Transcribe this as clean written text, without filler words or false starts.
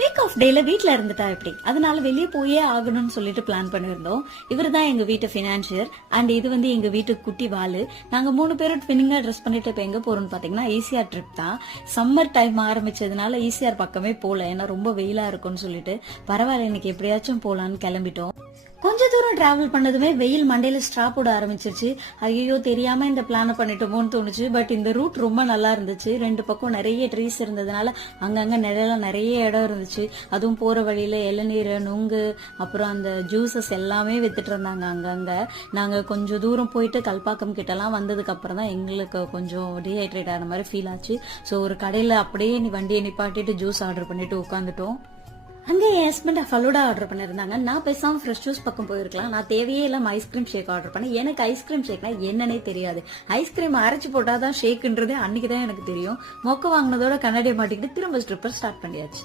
Week of டேல வீட்ல இருந்துட்டா எப்படி, அதனால வெளியே போயே ஆகணும்னு சொல்லிட்டு பிளான் பண்ணிருந்தோம். இவர் தான் எங்க வீட்டு பினான்சியர் அண்ட் இது வந்து எங்க வீட்டு குட்டி வாலு. நாங்க 3 பேரும் ட்வினிங்கா ட்ரெஸ் பண்ணிட்டு இப்ப எங்க போறோம்னு பாத்தீங்கன்னா ஈசிஆர் ட்ரிப் தான். சம்மர் டைம் ஆரம்பிச்சதுனால ஈசிஆர் பக்கமே போல, ஏன்னா ரொம்ப வெயிலா இருக்கும்னு சொல்லிட்டு பரவாயில்ல இன்னைக்கு எப்படியாச்சும் போலான்னு கிளம்பிட்டோம். கொஞ்ச தூரம் டிராவல் பண்ணதுமே வெயில் மண்டையில ஸ்ட்ரா போட ஆரம்பிச்சிருச்சு. ஐயோ தெரியாம இந்த பிளான பண்ணிட்டோமோன்னு தோணுச்சு. பட் இந்த ரூட் ரொம்ப நல்லா இருந்துச்சு. 2 பக்கம் நிறைய ட்ரீஸ் இருந்ததுனால அங்கங்க நிழல நிறைய இடம் இருந்துச்சு. அதுவும் போற வழியில இளநீர், நுங்கு, அப்புறம் அந்த ஜூசஸ் எல்லாமே வித்துட்டு இருந்தாங்க அங்கங்க. நாங்க கொஞ்சம் தூரம் போயிட்டு கல்பாக்கம் கிட்ட எல்லாம் வந்ததுக்கு அப்புறம் தான் எங்களுக்கு கொஞ்சம் டீஹைட்ரேட் ஆன மாதிரி ஃபீல் ஆச்சு. ஸோ ஒரு கடையில அப்படியே வண்டியை நிப்பாட்டிட்டு ஜூஸ் ஆர்டர் பண்ணிட்டு உட்காந்துட்டோம். அங்கே என் ஹஸ்பண்ட் ஃபலூடா ஆர்டர் பண்ணிருந்தாங்க. நான் பேசாம ஃப்ரெஷ் ஜூஸ் பக்கம் போயிருக்கலாம். நான் தேவையே இல்லாம ஐஸ்கிரீம் ஷேக் ஆர்டர் பண்ணேன். எனக்கு ஐஸ்கிரீம் ஷேக்னா என்னன்னே தெரியாது. ஐஸ்கிரீம் அரைச்சு போட்டாதான் ஷேக்குன்றது அன்னைக்குதான் எனக்கு தெரியும். மொக்க வாங்கினதோட கண்ணாடியை மாட்டிக்கிட்டு திரும்ப ஸ்ட்ரிப்பர் ஸ்டார்ட் பண்ணியாச்சு.